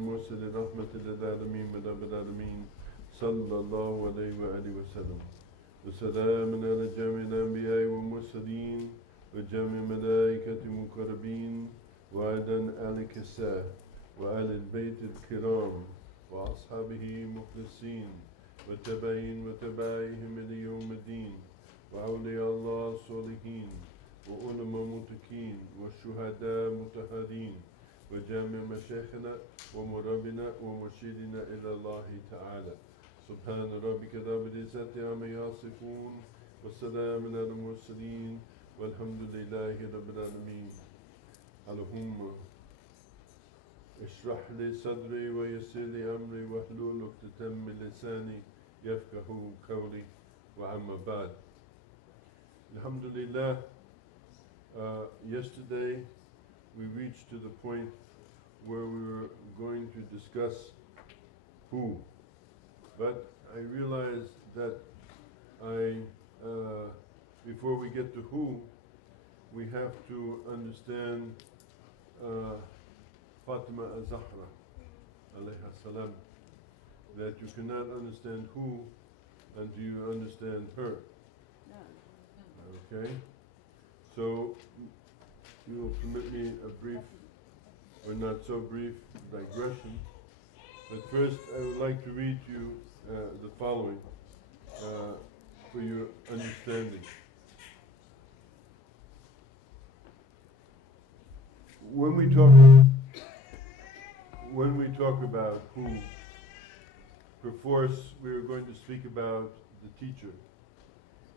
مرسل رحمة للعالمين ورب العالمين صلى الله عليه وآله وسلم وسلام على جميع الأنبياء والمرسلين وجميع الملائكة المقربين وعلى آل الكساء وآل البيت الكرام وأصحابه مخلصين وتابعين وتبعهم إلى يوم الدين وأولياء الله الصالحين وعلماء متقين والشهداء متهادين وجامع مشايخنا ومربنا ومرشدنا إلى الله تعالى سبحان ربك رب العزة عما يصفون والسلام على المرسلين والحمد لله رب العالمين. اللهم اشرح لي صدري ويسر لي أمري واحلل عقدة من لساني يفقهوا قولي وأما بعد. Alhamdulillah, yesterday we reached to the point where we were going to discuss who, but I realized that before we get to who, we have to understand Fatimah az-Zahra, alayha salam, that you cannot understand who until you understand her. Okay? So, you will permit me a brief, or not so brief, digression. But first, I would like to read you the following for your understanding. When we talk about who, perforce we are going to speak about the teacher,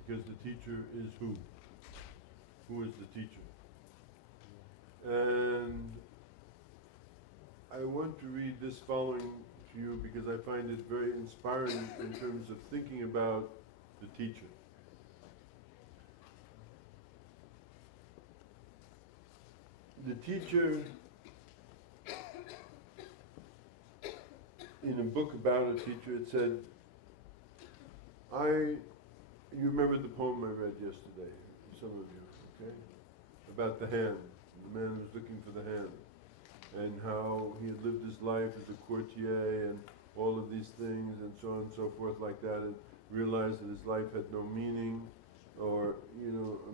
because the teacher is who? Who is the teacher? And I want to read this following to you because I find it very inspiring in terms of thinking about the teacher. The teacher, in a book about a teacher, it said, you remember the poem I read yesterday, some of you, okay? About the hand, the man who was looking for the hand, and how he had lived his life as a courtier and all of these things and so on and so forth like that, and realized that his life had no meaning, or,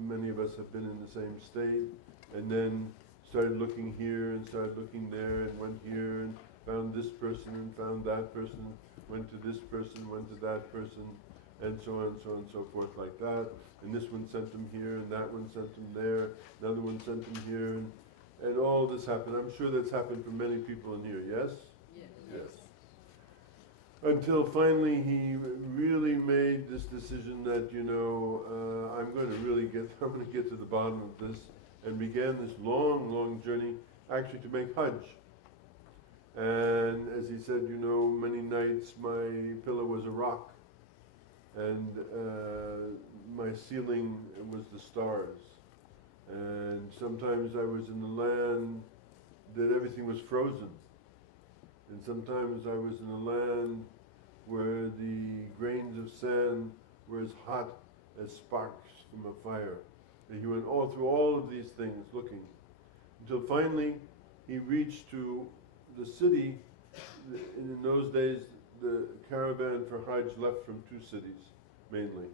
many of us have been in the same state, and then started looking here and started looking there and went here and found this person and found that person, went to this person, went to that person, and so on and so on and so forth like that. And this one sent him here, and that one sent him there, another one sent him here, and all this happened. I'm sure that's happened for many people in here, yes? Yes. Until finally he really made this decision that, I'm going to get to the bottom of this, and began this long, long journey, actually to make Hajj. And as he said, many nights my pillow was a rock, and my ceiling was the stars. And sometimes I was in the land that everything was frozen. And sometimes I was in a land where the grains of sand were as hot as sparks from a fire. And he went all through all of these things looking, until finally he reached to the city. In those days, the caravan for Hajj left from two cities, mainly.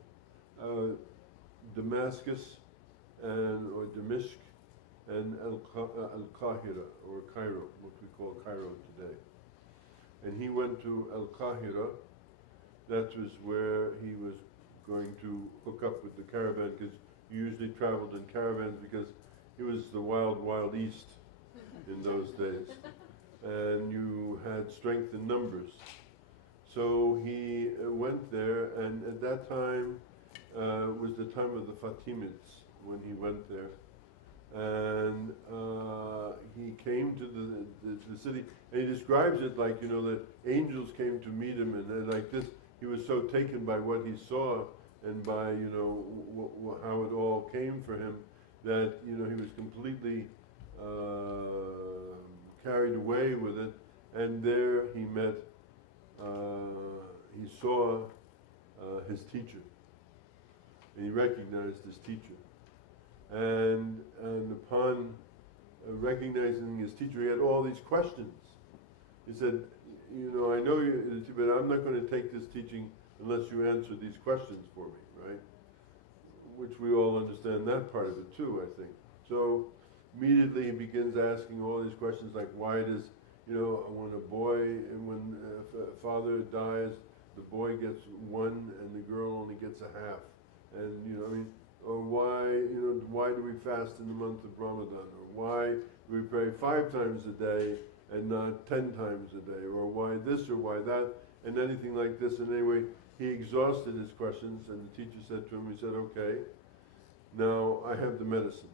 Damascus or Damascus and Al-Qahira, or Cairo, what we call Cairo today. And he went to Al-Qahira. That was where he was going to hook up with the caravan, because he usually traveled in caravans because it was the wild, wild east in those days. And you had strength in numbers. So he went there, and at that time was the time of the Fatimids when he went there. And he came to the city, and he describes it like, that angels came to meet him, and like this, he was so taken by what he saw and by, how it all came for him, that, he was completely carried away with it. And there he met, he saw his teacher, and he recognized his teacher. And upon recognizing his teacher, he had all these questions. He said, you know, I know you, but I'm not going to take this teaching unless you answer these questions for me, right? Which we all understand that part of it too, I think. So immediately he begins asking all these questions like, why does, you know, when a boy and when a father dies, the boy gets one and the girl only gets a half, and you know, I mean, or why, you know, why do we fast in the month of Ramadan, or why do we pray 5 times a day and not 10 times a day, or why this or why that, and anything like this. And anyway, he exhausted his questions, and the teacher said to him, he said, okay, now I have the medicine,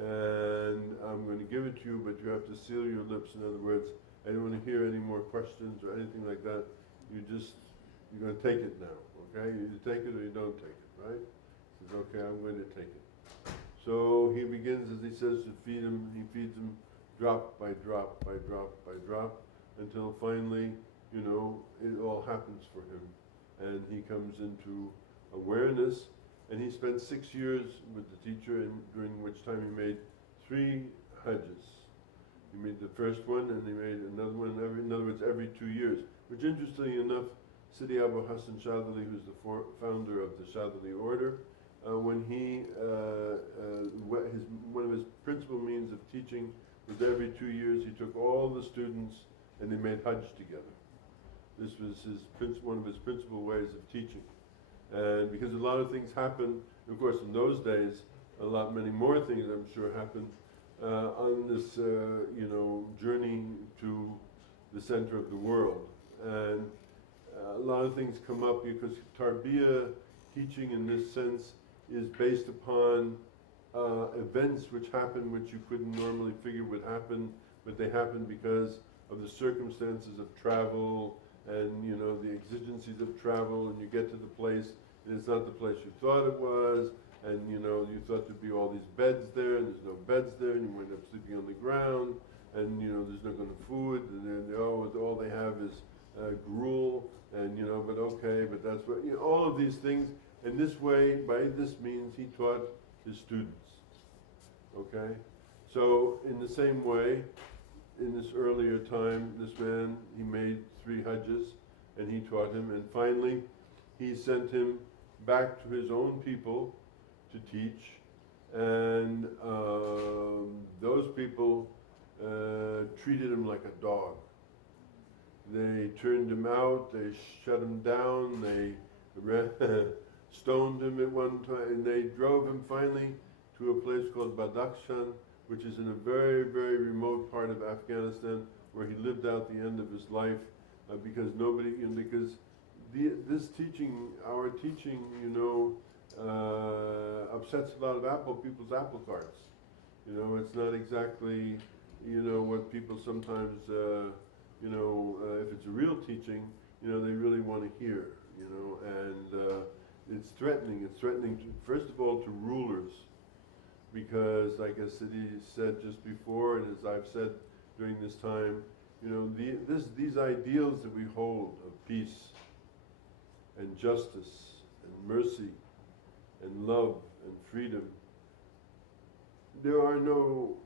and I'm going to give it to you, but you have to seal your lips. In other words, I don't want to hear any more questions or anything like that. You're going to take it now, okay? You either take it or you don't take it, right? He says, okay, I'm going to take it. So he begins, as he says, to feed him. He feeds him drop by drop by drop by drop, until finally, you know, it all happens for him. And he comes into awareness, and he spent 6 years with the teacher, and during which time he made 3 hajjs. He made the first one, and he made another one, in other words, every 2 years. Which, interestingly enough, Sidi Abu Hassan Shadhili, who's the founder of the Shadhili order, when he, one of his principal means of teaching was every 2 years he took all the students and they made Hajj together. This was one of his principal ways of teaching. And because a lot of things happened, of course in those days, many more things I'm sure happened on this, you know, journey to the center of the world. And a lot of things come up because Tarbiyah teaching in this sense is based upon events which happen which you couldn't normally figure would happen, but they happen because of the circumstances of travel and, you know, the exigencies of travel, and you get to the place and it's not the place you thought it was, and you know, you thought there'd be all these beds there and there's no beds there, and you wind up sleeping on the ground, and you know, there's no good food, and then all they have is gruel, and you know, but okay, but that's what, you know, all of these things. And this way, by this means, he taught his students. Okay? So, in the same way, in this earlier time, this man, he made 3 hajjs, and he taught him, and finally, he sent him back to his own people to teach, and those people treated him like a dog. They turned him out, they shut him down, they stoned him at one time, and they drove him finally to a place called Badakhshan, which is in a very, very remote part of Afghanistan, where he lived out the end of his life, because nobody, you know, because this teaching, our teaching, you know, upsets a lot of people's apple carts. You know, it's not exactly, you know, what people sometimes, you know, if it's a real teaching, you know, they really want to hear, you know, and it's threatening. It's threatening, first of all, to rulers, because, like as Sidi said just before, and as I've said during this time, you know, these ideals that we hold of peace and justice and mercy and love and freedom, there are no,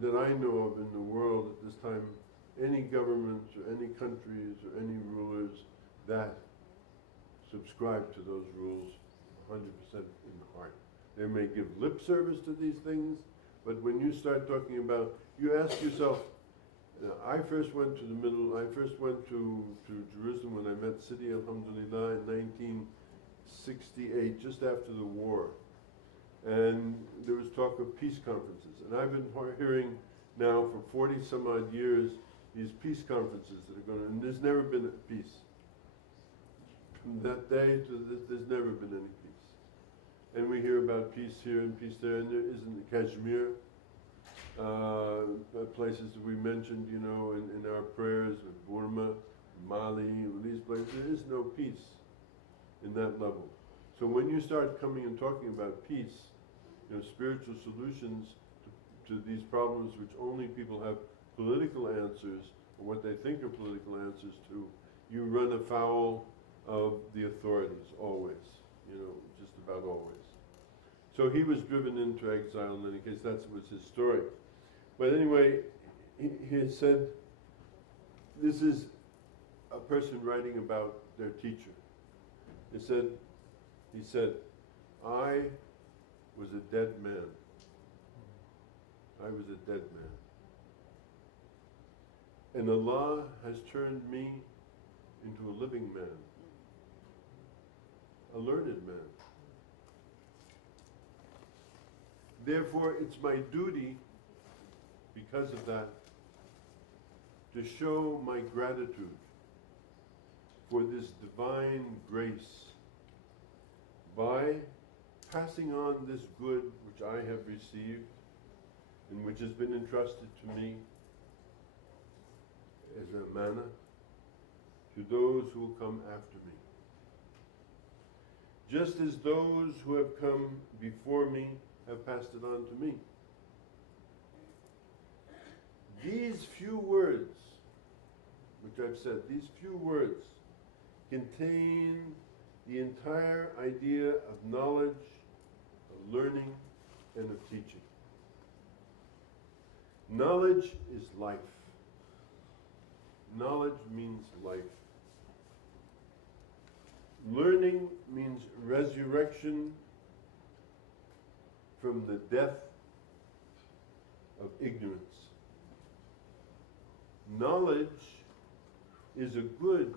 that I know of in the world at this time, any governments or any countries or any rulers that subscribe to those rules 100% in the heart. They may give lip service to these things, but when you start talking about, you ask yourself, I first went to Jerusalem when I met Sidi Alhamdulillah in 1968, just after the war. And there was talk of peace conferences. And I've been hearing now for 40 some odd years these peace conferences that are going to, and there's never been peace. From that day to this, there's never been any peace. And we hear about peace here and peace there, and there isn't. Kashmir, places that we mentioned, you know, in our prayers, with Burma, Mali, these places, there is no peace in that level. So when you start coming and talking about peace, you know, spiritual solutions to these problems which only people have political answers, or what they think are political answers to, you run afoul of the authorities, always, you know, just about always. So he was driven into exile. In any case, that was his story. But anyway, he had said, This is a person writing about their teacher. He said, I was a dead man. I was a dead man. And Allah has turned me into a living man, a learned man. Therefore, it's my duty, because of that, to show my gratitude for this divine grace by passing on this good which I have received and which has been entrusted to me as a manna to those who will come after me. Just as those who have come before me have passed it on to me. These few words, which I've said, these few words contain the entire idea of knowledge, of learning, and of teaching. Knowledge is life. Knowledge means life. Learning means resurrection from the death of ignorance. Knowledge is a good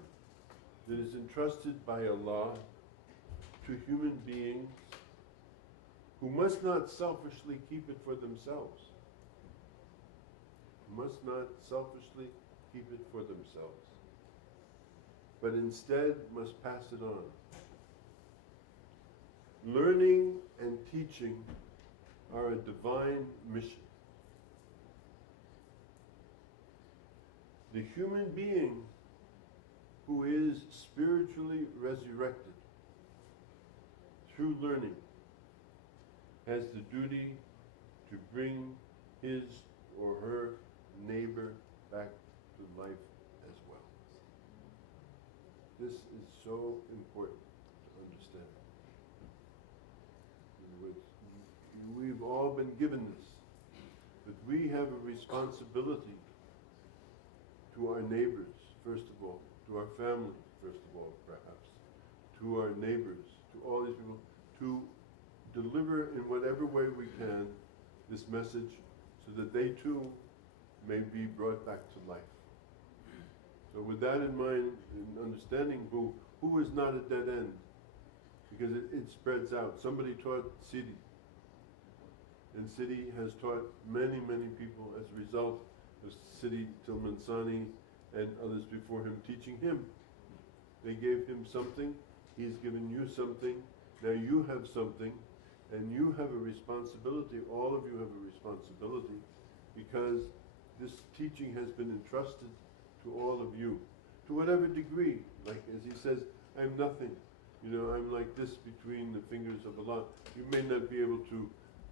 that is entrusted by Allah to human beings who must not selfishly keep it for themselves. Must not selfishly keep it for themselves, but instead must pass it on. Learning and teaching are a divine mission. The human being who is spiritually resurrected through learning has the duty to bring his or her neighbor back to life as well. This is so important to understand. We've all been given this, but we have a responsibility to our neighbors, first of all, to our family, first of all, perhaps, to our neighbors, to all these people, to deliver in whatever way we can this message so that they too may be brought back to life. So with that in mind, in understanding who is not a dead end, because it spreads out. Somebody taught Sidi, and Sidi has taught many, many people as a result of Sidi Tilmansani and others before him teaching him. They gave him something, he's given you something, now you have something, and you have a responsibility, all of you have a responsibility, because this teaching has been entrusted to all of you, to whatever degree. Like as he says, I'm nothing, I'm like this between the fingers of Allah. You may not be able to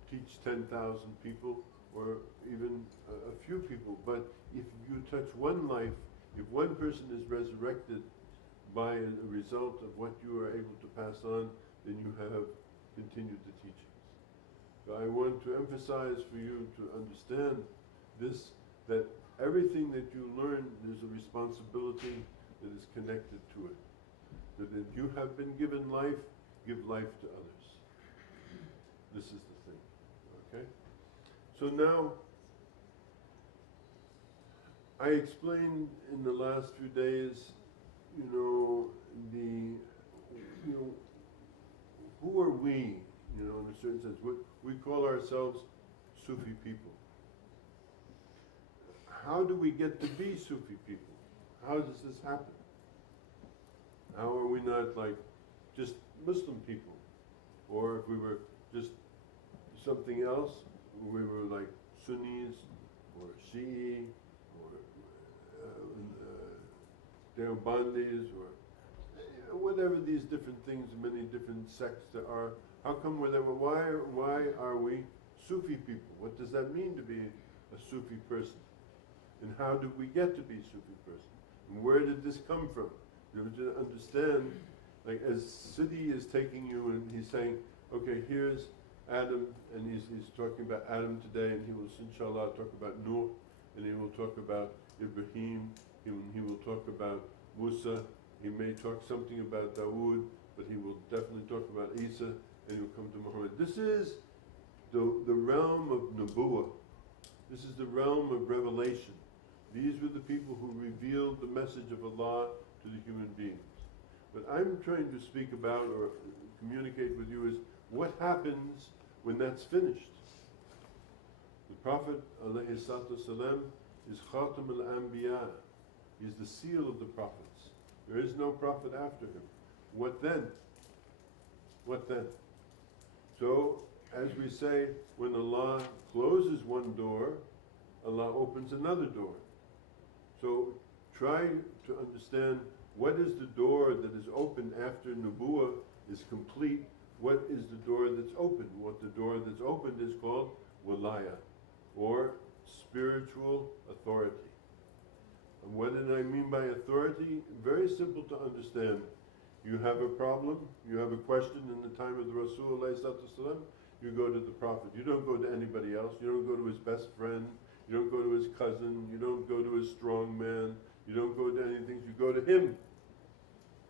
teach 10,000 people or even a few people, but if you touch one life, if one person is resurrected by a result of what you are able to pass on, then you have continued the teachings. So I want to emphasize for you to understand this, that everything that you learn, there's a responsibility that is connected to it. That if you have been given life, give life to others. This is the thing, okay? So now, I explained in the last few days, who are we, in a certain sense. We call ourselves Sufi people. How do we get to be Sufi people? How does this happen? How are we not like just Muslim people? Or if we were just something else, we were like Sunnis or Shi'i or Deobandis or whatever these different things, many different sects there are. How come why are we Sufi people? What does that mean to be a Sufi person? And how do we get to be a Sufi person? And where did this come from? To understand, like as Sidi is taking you and he's saying, okay, here's Adam, and he's talking about Adam today, and he will inshallah talk about Nuh, and he will talk about Ibrahim, he will about Musa, he may talk something about Dawood, but he will definitely talk about Isa, and he will come to Muhammad. This is the realm of Nubuwah. This is the realm of revelation. These were the people who revealed the message of Allah to the human beings. What I'm trying to speak about or communicate with you is what happens when that's finished. The Prophet alayhi salam is Khatam al-Anbiya. He's the seal of the prophets. There is no prophet after him. What then? What then? So, as we say, when Allah closes one door, Allah opens another door. So, try to understand what is the door that is open after Nubuwah is complete. What is the door that's open? What the door that's opened is called Walaya, or spiritual authority. And what did I mean by authority? Very simple to understand. You have a problem, you have a question in the time of the Rasul ﷺ, you go to the Prophet. You don't go to anybody else. You don't go to his best friend. You don't go to his cousin. You don't go to his strong man. You don't go to anything. You go to him.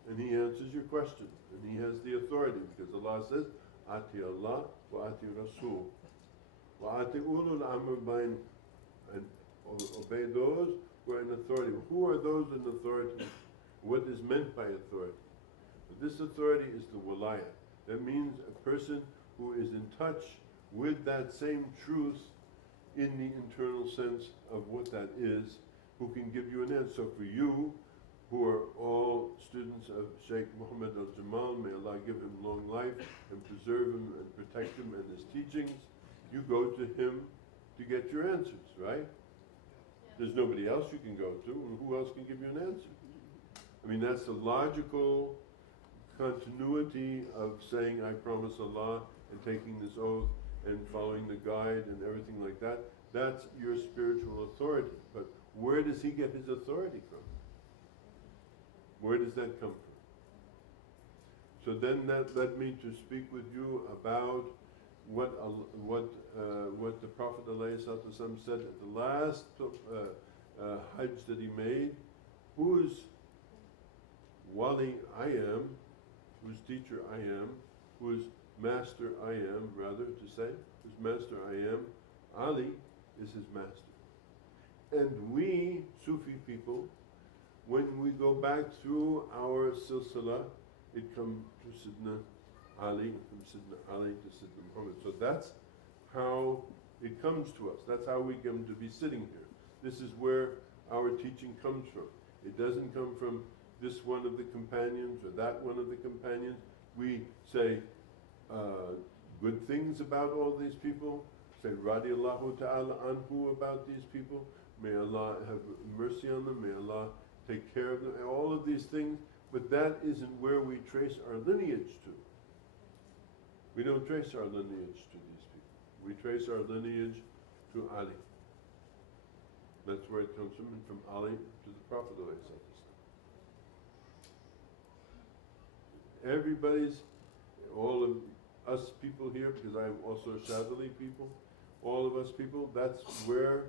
And he answers your question. And he has the authority because Allah says, Ati Allah wa Ati Rasul. Wa Ati ulul amr bain, and obey those who are in authority. Who are those in authority? What is meant by authority? This authority is the walaya. That means a person who is in touch with that same truth in the internal sense of what that is, who can give you an answer. So for you, who are all students of Sheikh Muhammad al-Jamal, may Allah give him long life and preserve him and protect him and his teachings, you go to him to get your answers, right? There's nobody else you can go to, and who else can give you an answer? I mean, that's the logical continuity of saying, I promise Allah, and taking this oath, and following the guide, and everything like that. That's your spiritual authority. But where does he get his authority from? Where does that come from? So then that led me to speak with you about what the Prophet ﷺ said at the last Hajj that he made, whose wali I am, whose teacher I am, whose master I am, rather to say, whose master I am, Ali is his master. And we, Sufi people, when we go back through our silsila, it comes to Sidna Ali, from Sidna Ali to Sidna Muhammad. So that's how it comes to us. That's how we come to be sitting here. This is where our teaching comes from. It doesn't come from this one of the companions or that one of the companions. We say good things about all these people, say radiallahu ta'ala anhu about these people, may Allah have mercy on them, may Allah take care of them, and all of these things, but that isn't where we trace our lineage to. We don't trace our lineage to these people. We trace our lineage to Ali. That's where it comes from Ali to the Prophet. Everybody's, all of us people here, because I'm also a Shadali people, all of us people, that's where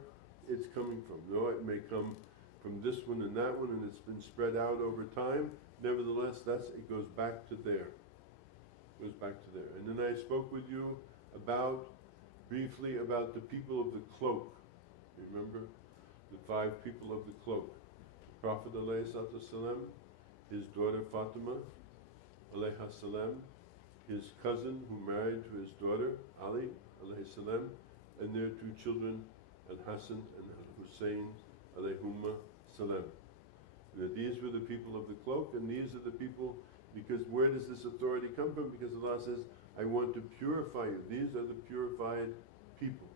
it's coming from. No, it may come from this one and that one, and it's been spread out over time. Nevertheless, it goes back to there. It goes back to there. And then I spoke with you briefly about the people of the cloak. Remember? The 5 people of the cloak. The Prophet ﷺ, his daughter Fatimah, alayha salam, his cousin who married to his daughter, Ali, alayhi salam, and their 2 children, Al-Hassan and Al-Hussein, alayhumma salam. These were the people of the cloak, and these are the people, because where does this authority come from? Because Allah says, I want to purify you. These are the purified people.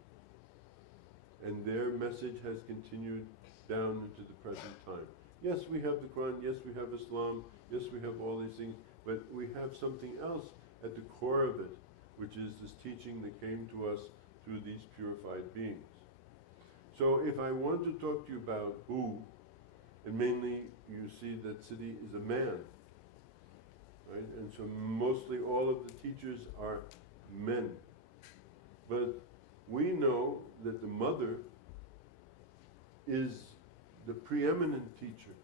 And their message has continued down into the present time. Yes, we have the Quran, yes, we have Islam, yes, we have all these things, but we have something else at the core of it, which is this teaching that came to us through these purified beings. So if I want to talk to you about who, and mainly you see that Sidi is a man, right? And so mostly all of the teachers are men. But we know that the mother is the preeminent teacher.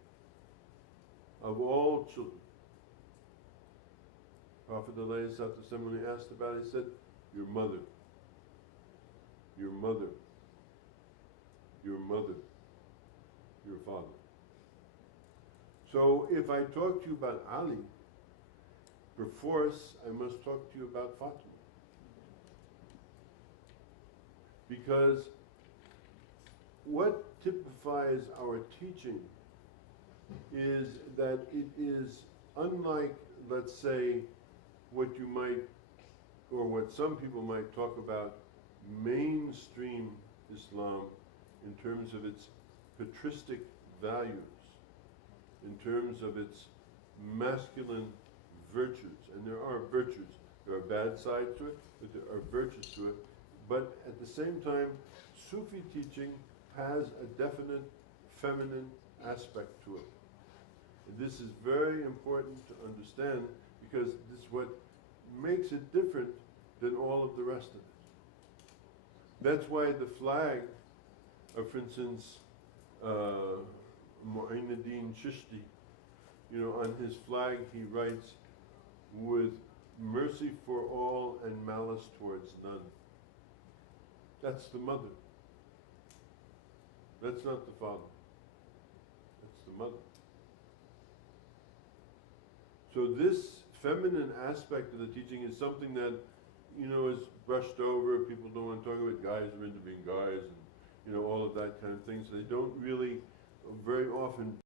of all children. Prophet ﷺ, when he asked about it, he said, your mother, your mother, your mother, your father. So if I talk to you about Ali, perforce I must talk to you about Fatimah. Because what typifies our teaching is that it is unlike, let's say, what you might, or what some people might talk about, mainstream Islam in terms of its patristic values, in terms of its masculine virtues. And there are virtues. There are bad sides to it, but there are virtues to it. But at the same time, Sufi teaching has a definite feminine aspect to it. And this is very important to understand, because this is what makes it different than all of the rest of it. That's why the flag of, for instance, Mu'aynuddin Chishti, on his flag he writes, with mercy for all and malice towards none. That's the mother. That's not the father. That's the mother. So this feminine aspect of the teaching is something that, is brushed over. People don't want to talk about guys are into being guys and, all of that kind of thing. So they don't really very often